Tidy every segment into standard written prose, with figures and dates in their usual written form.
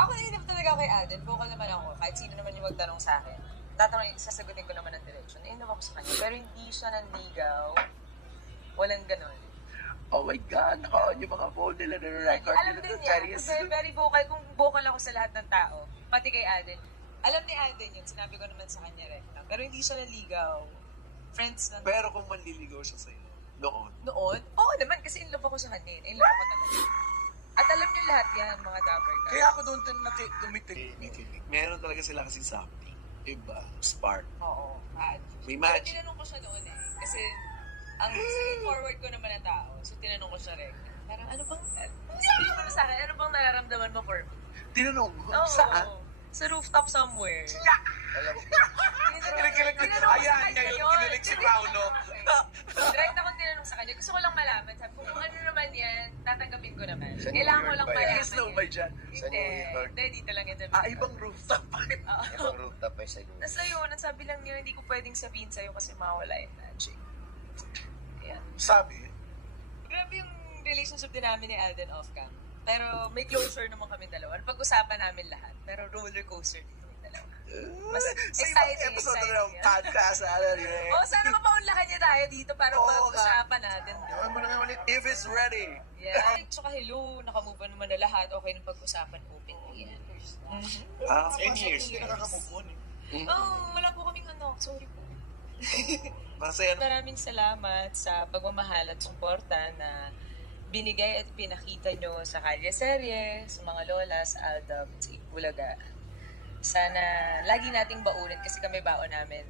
Ako nainip talaga kay Alden. Vocal naman ako. Kahit sino naman yung magtanong sa akin. Sasagutin ko naman ng diretsyon. Nainip ako sa kanya. Pero hindi siya nanligaw. Walang ganon. Oh my God, yung mga phone nila na record. Alam din niya, kasi very vocal. Kung vocal ako sa lahat ng tao, pati kay Alden. Alam ni Alden yun, sinabi ko naman sa kanya rin. Pero hindi siya naligaw. Friends lang. Pero kung manliligaw siya sa'yo, noon? Noon? Oo naman, kasi in love ako sa kanya. In love ako talaga. At alam niyo lahat yan, mga dabber ka. Kaya ako doon tumitig. Meron talaga sila kasi something. Iba, spark. Oo. May Pero magic. tinanong ko siya noon kasi ang forward ko naman na tao. So tinanong ko siya rin. Parang ano bang, sabi ko na sa akin, ano bang nararamdaman mo for me? Tinanong mo? Oo. Saan? Sa rooftop somewhere. Kinikilig ko. Ayan, ngayon, kinilig si Paulo. Direct ako tinanong sa kanya. Gusto ko lang malaman. Sabi ko, kung ano naman yan, tatanggapin ko naman. Sa New Kailangan ko York lang ba yan? malaman Yes, no, ba dyan? Sa New York. Hindi, dito lang yan. Ibang rooftop pa yun. Ibang rooftop ay sa New York. Tapos ayun, ang sabi lang niya, hindi ko pwedeng sabihin sa'yo kasi mawala yung magic. Ayan. Sabi, Grabe yung relationship din namin ni Alden off-cam. Pero may closure naman kami dalawa. Pag-usapan namin lahat. Pero roller coaster din kami dalawa. Mas sa ibang exciting, episode exciting. ng podcast, Oh, sana mapaunlakan niya tayo dito para Oo, pag-usapan natin. Ewan mo na nga ulit, if it's ready. Yeah. Tsaka hello, nakamove on naman na lahat. Okay nang pag-usapan openly. Yan. And years. Nakaka-move on eh. Oh, wala po kaming ano. Sorry po. Masaya na. Maraming salamat sa pagmamahal at suporta na binigay at pinakita nyo sa Kalye Serye, sa mga lolas, Aldab, sa Bulaga. Sana lagi nating baunin kasi kami baon namin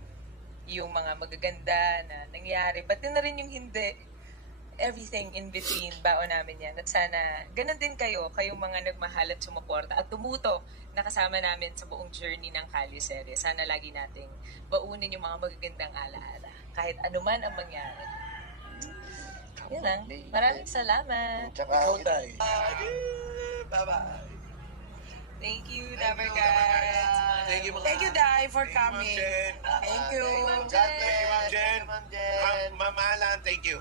yung mga magaganda na nangyari. Pati na rin yung hindi. Everything in between, baon namin yan. At sana, ganun din kayo, kayong mga nagmahal at sumuporta at tumuto na kasama namin sa buong journey ng Kalye Serye. Sana lagi nating baunin yung mga magagandang alaala. Kahit anuman ang mangyari. Yun lang. Maraming salamat. Tsaka, Ikaw tayo. Bye-bye. Thank you, Dabber guys. Thank you, mga... Thank you, Dai, for Thank you, Ma'am coming. Jen. Thank you. God bless. Ma'am Jen. Ma'am Jen. Ma'am Alan, thank you.